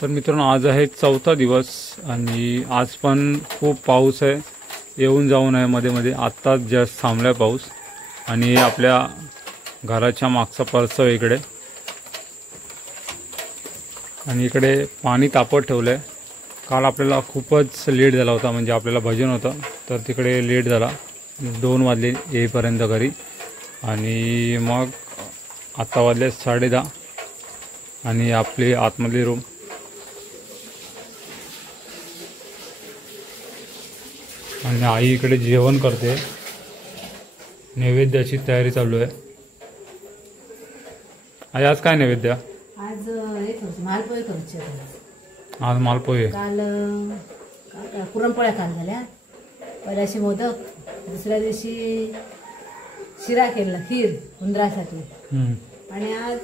तर मित्रांनो आज आहे चौथा दिवस आणि आज पण खूप पाऊस आहे, येऊन जाऊन आहे मध्ये मध्ये. आत्ताच जस्ट थांबलाय पाऊस आणि आपल्या घराच्या मागचा परसव इकडे आणि इकडे पाणी तापत ठेवलं आहे. काल आपल्याला खूपच लेट झाला होता, म्हणजे आपल्याला भजन होतं तर तिकडे लेट झाला, 2 वाजले येईपर्यंत घरी. आणि मग आता वाजले 10:30 आणि आपली आतमधली रूम. आणि आई इकडे जेवण करते, नैवेद्याची तयारी चालू आहे. आई आज काय नैवेद्य? आज मालपोहे करूचे. आज मालपोहे. काल पुरणपोळ्या काल झाल्या. पहिल्याशी मोदक, दुसऱ्या दिवशी शिरा केला, खीर उंदरासाठी. आणि आज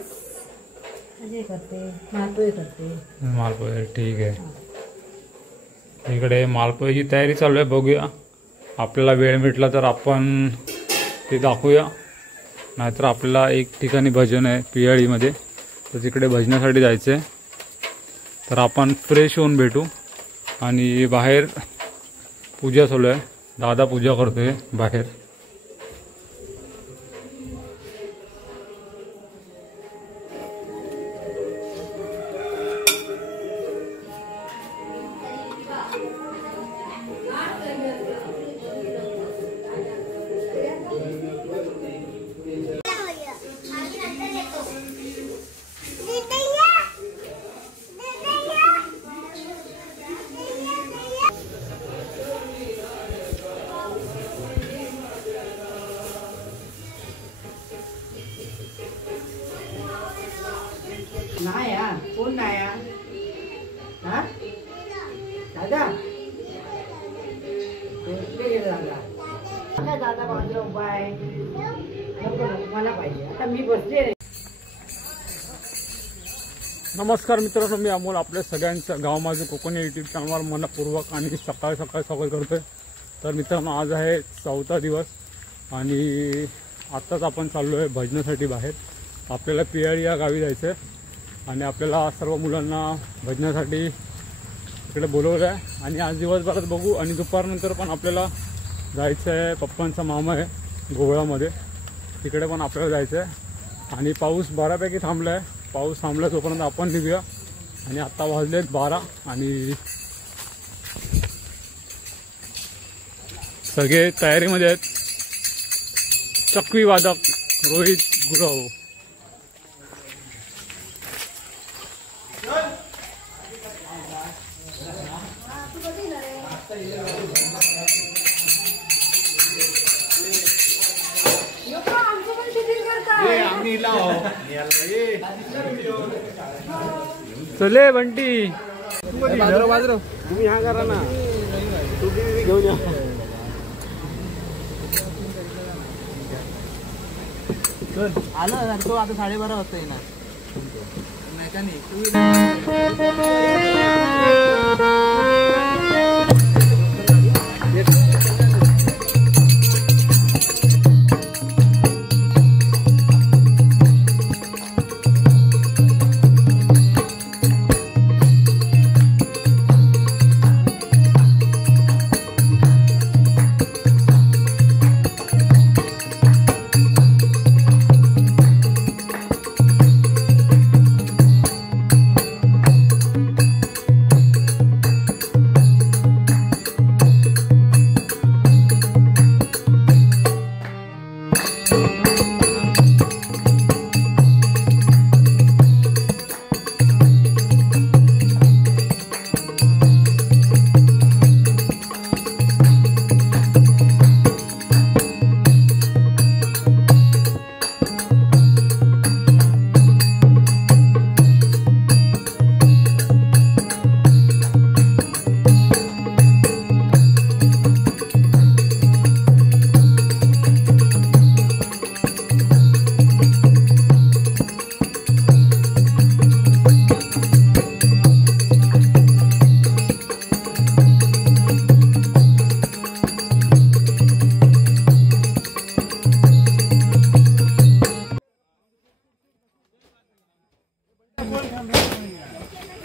हे करते, मालपोहे करते. मालपोहे ठीक आहे. इकडे मालपोहेची तयारी चालू आहे, बघूया. आपल्याला वेळ भेटला तर आपण ते दाखवूया, नाहीतर आपल्याला एक ठिकाणी भजन आहे पियाळीमध्ये, तर तिकडे भजनासाठी जायचं आहे. तर आपण फ्रेश होऊन भेटू. आणि बाहेर पूजा चालू आहे, दादा पूजा करतोय बाहेर. नाया कोण नाया? हा दादा दादा माझा उपाय मला पाहिजे. आता मी बसले. नमस्कार मित्रांनो, मी अमोल आपल्या सगळ्यांचं गाव माझं कोकणी यूट्यूब चॅनलवर मनपूर्वक आणि सकाळी स्वागत करतोय. तर मित्रांनो आज आहे चौथा दिवस आणि आत्ताच आपण चाललो आहे भजनासाठी बाहेर. आपल्याला पियाळी या गावी जायचं आहे आणि आपल्याला सर्व मुलांना भजनासाठी इकडे बोलवलं आहे. आणि आज दिवसभरात बघू आणि दुपारनंतर पण आपल्याला जायचं आहे. पप्पांचा मामा आहे गोवळामध्ये, तिकडे पण आपल्याला जायचं आहे. आणि पाऊस बऱ्यापैकी थांबला आहे. पाऊस थांबला तोपर्यंत आपण निघूया. आणि आत्ता वाजलेत 12 आणि सगळे तयारीमध्ये आहेत. चक्वी वादक रोहित गुरव. चले बंटी तुम्ही ह्या करा ना, घेऊन या. आलं तो आता 12:30 वाजता येणार नाही का? नाही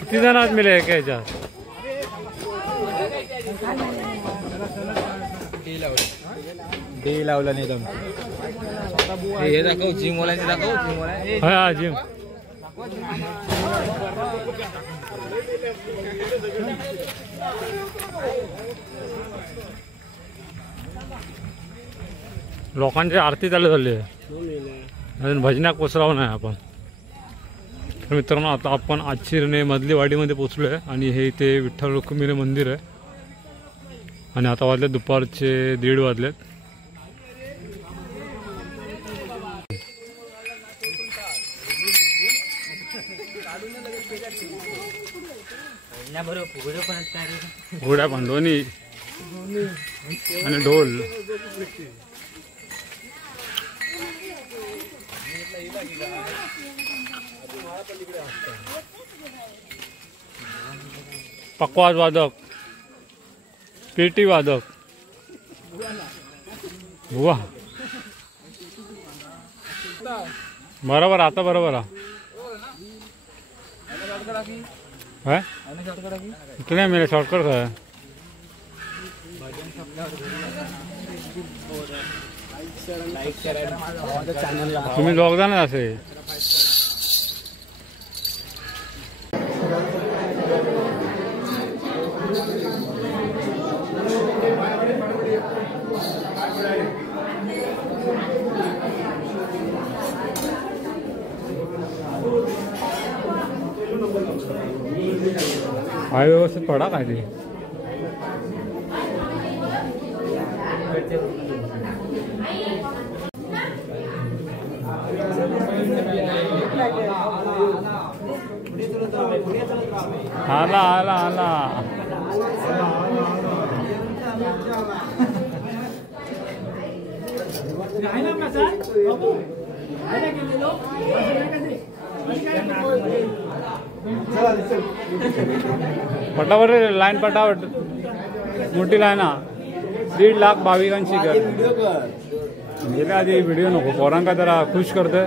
किती जण आज मिले एका ह्याच्यात? डी लावला नाही दम. हे दाखव जिम वाल्यांचे दाखव. जिम वाला हा जिम. लोकांची आरती चालू झाली आहे. अजून भजनाक पोचराव नाही आपण. तर मित्रांनो आता आपण आचिरणे मधली वाडीमध्ये पोचलो आहे आणि हे इथे विठ्ठल रुक्मिणी मंदिर आहे. आणि आता वाजले दुपारचे 1:30 वाजलेत. घोड्या पण दोन्ही आणि ढोल. पकवाज वादक, पेटी वादक, बुवा बरोबर. आता बरोबर आहे. इकडे मेरे शॉर्टकट आहे. तुम्ही दोघजण असे हा व्यवस्थित पडा काय ते. आला आला आला. पटावर लाईन पटावर मोठी लाईन हा. 1.5 लाख भाविकांची गेल्या आधी व्हिडिओ नको पोरांका जरा खुश करतोय.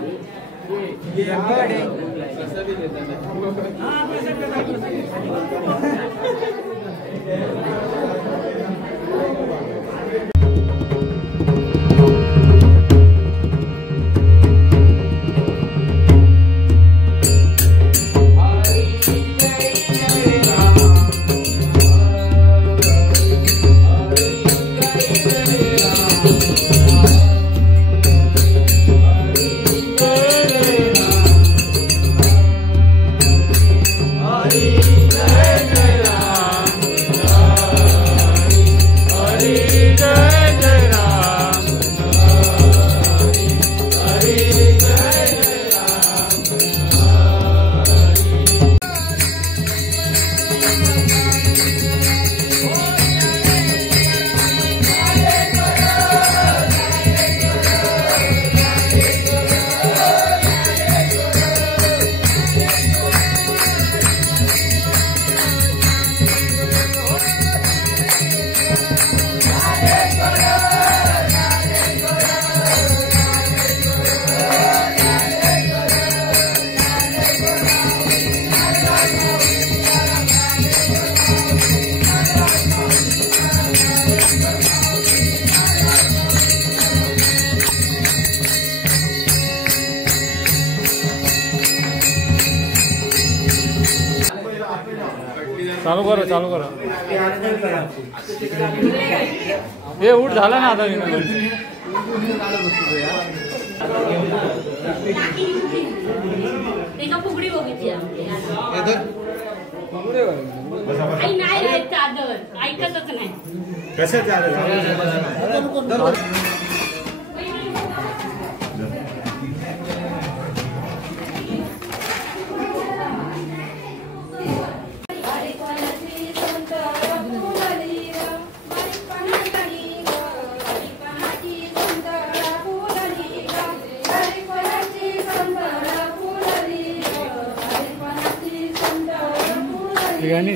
चालू करा चालू करा. हे उठ झाला ना आता. फुगडी बघितली नाही चादर ऐकतच नाही. कसं चालेल. Ini.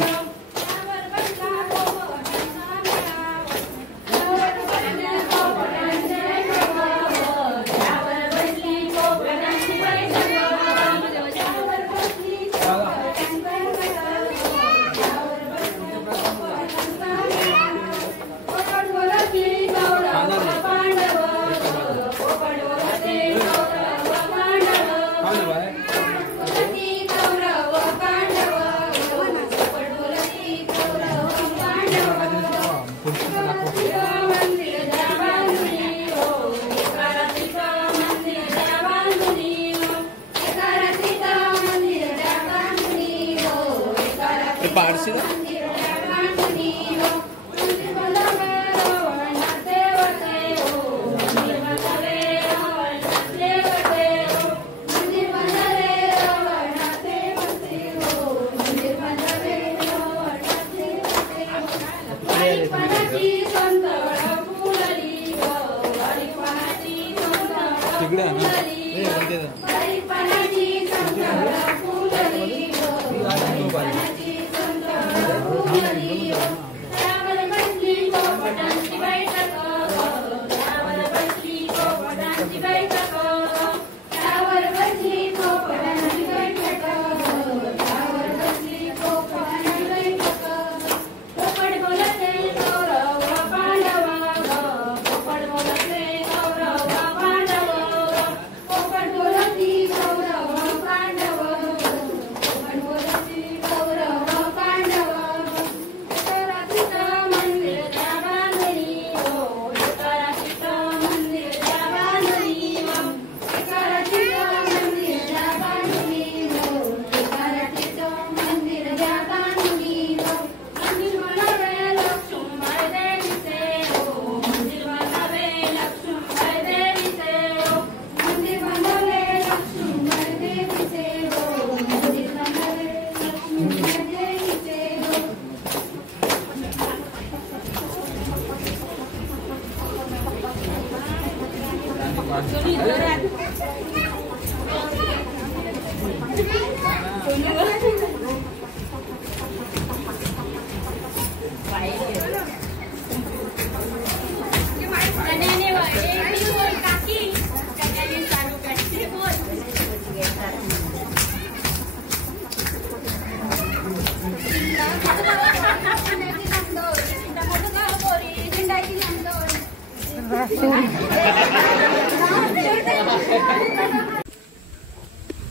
पारशी तिकडे आहे ना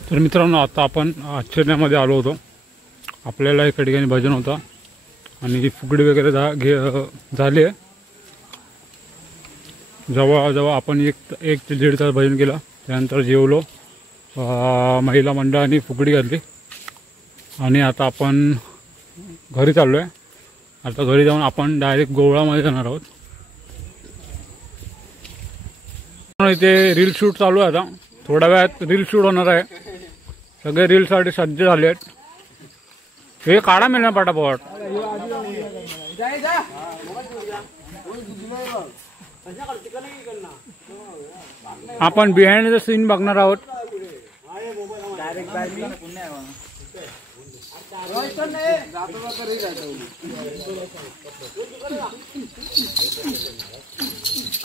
तर मित्रांनो आता आपण आश्चर्यामध्ये आलो होतो. आपल्याला एका ठिकाणी भजन होता आणि फुगडी वगैरे झाली आहे. जेव्हा आपण एक ते 1.5 तास भजन केलं त्यानंतर जेवलो. महिला मंडळाने फुगडी घातली आणि आता आपण घरी चाललो आहे. आता घरी जाऊन आपण डायरेक्ट गोवळामध्ये जाणार आहोत. इथे रील शूट चालू आहे. आता थोड्या वेळात रील शूट होणार आहे. सगळे रीलसाठी सज्ज झाले आहेत. हे काढा मिळणार पटापट. आपण बिहाइंड द सीन बघणार आहोत.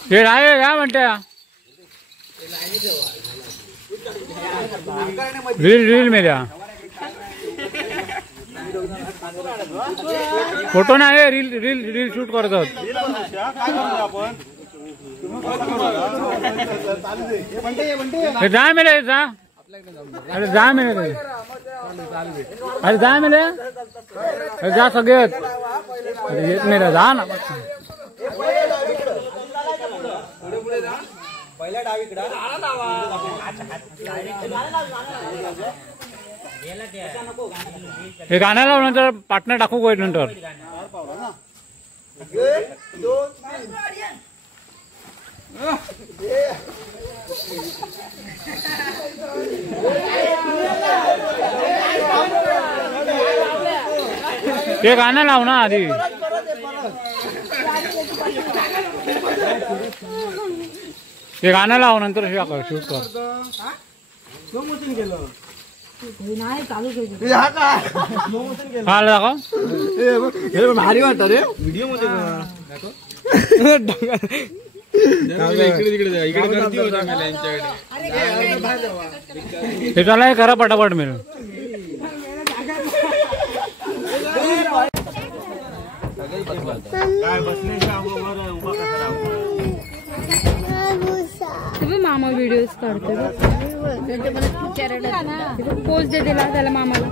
हे आहे काय म्हणत्या रील मेल्या फोटो नाही रील शूट करतात. जा मेले जा. अरे जा मेले अरे जा मेले जा सगळे अरे येत मेले जा ना. हे गाणं लावल्यानंतर पार्टनर टाकू काय नंतर. हे गाणं लाव ना आधी. हे गाणं लाव नंतर शूट कर. भारी वाटत रे व्हिडिओ मध्ये. हे चला करा पटापट मिळून. मामा व्हिडिओ काढतो. पोच दे दिला त्याला मामाला.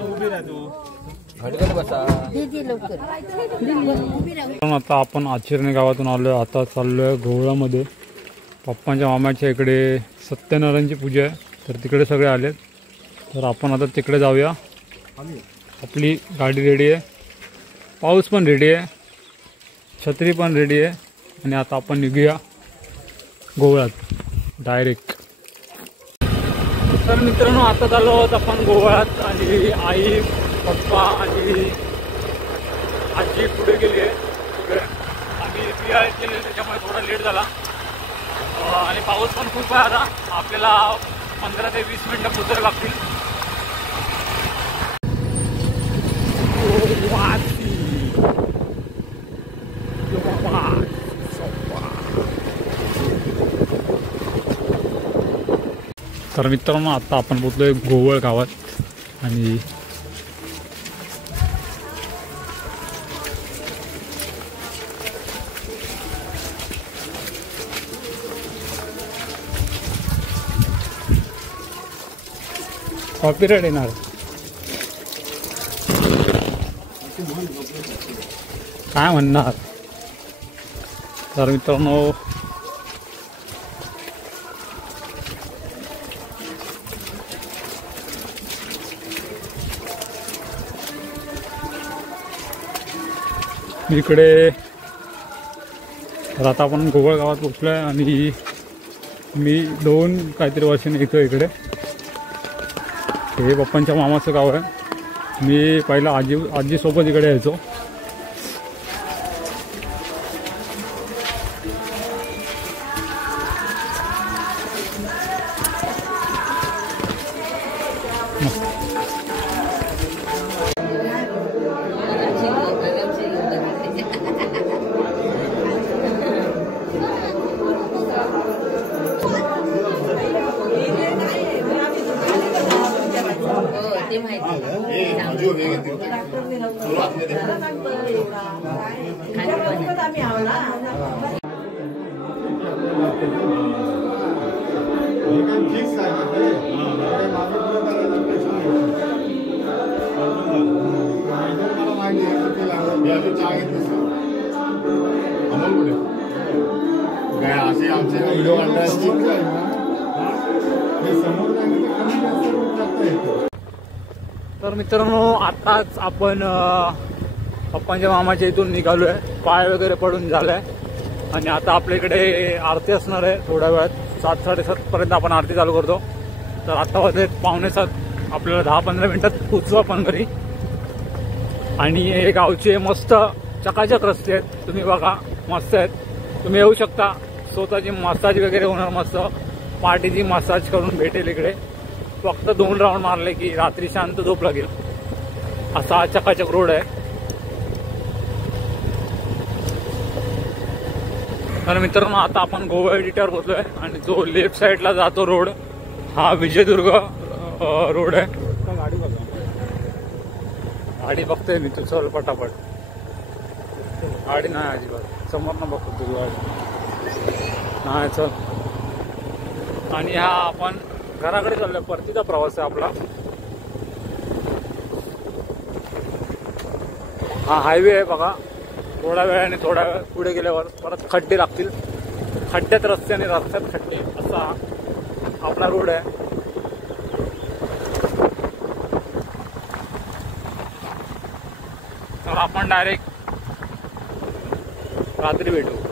आता आपण आचरणे गावातून आलोय. आता चाललोय गोवळामध्ये. पप्पांच्या मामाच्या इकडे सत्यनारायणची पूजा आहे तर तिकडे सगळे आलेत. तर आपण आता तिकडे जाऊया. आपली गाडी रेडी आहे. पाऊस पण रेडी आहे, छत्री पण रेडी आहे आणि आता आपण निघूया गोव्यात डायरेक्ट. तर मित्रांनो आता चाललो आहोत आपण गोव्यात आणि आई पप्पा आणि आजी पुढे गेली आहे सगळे. आम्ही फिरायला गेले त्याच्यामुळे थोडा लेट झाला आणि पाऊस पण खूप आहे. आता आपल्याला 15 ते 20 मिनिटं पोचायला लागतील. तर मित्रांनो आता आपण पोचलोय गोवळ गावात आणि कॉपीराइट येणार. काय म्हणणार. तर मित्रांनो इकडे आता आपण गोवळ गावात पोचलो आहे आणि मी 2 काहीतरी वर्षांनी येतो इकडे. हे पप्पांच्या मामाचं गाव आहे. मी पहिला आजीसोबत इकडे यायचो. तर मित्रांनो आताच आपण पप्पांच्या मामाच्या इथून निघालो आहे. पाय वगैरे पडून झालाय आणि आता आपल्या इकडे आरती असणार आहे थोड्या वेळात. 7-7:30 पर्यंत आपण आरती चालू करतो. तर आता वाजले 6:45. आपल्याला 10-15 मिनिटात पोचू आपण घरी. आणि हे गावचे मस्त चकाचक रस्ते आहेत. तुम्ही बघा मस्त आहेत. तुम्ही येऊ शकता. स्वतःची मसाज वगैरे होणार मस्त. पार्टीची मसाज करून भेटेल इकडे. फक्त 2 राऊंड मारले की रात्री शांत झोप लागेल असा चकाचक रोड आहे. तर मित्रांनो आता आपण गोवा एडिटर पोहोचलोय आणि जो लेफ्ट साईडला जातो रोड हा विजयदुर्ग रोड आहे. गाडी बघतोय मी तू. चल पटापट. गाडी नाही अजिबात. समोर ना बघतो तुझी गाडी नाही. चल. आणि हा आपण घराकडे चाललोय. परतीचा प्रवास आहे आपला. हा हायवे आहे बघा. थोड्या वेळाने थोड्या वेळ पुढे गेल्यावर परत खड्डे लागतील. खड्ड्यात रस्त्याने रस्त्यात खड्डे असा आपला रोड आहे. तर आपण डायरेक्ट रात्री भेटू.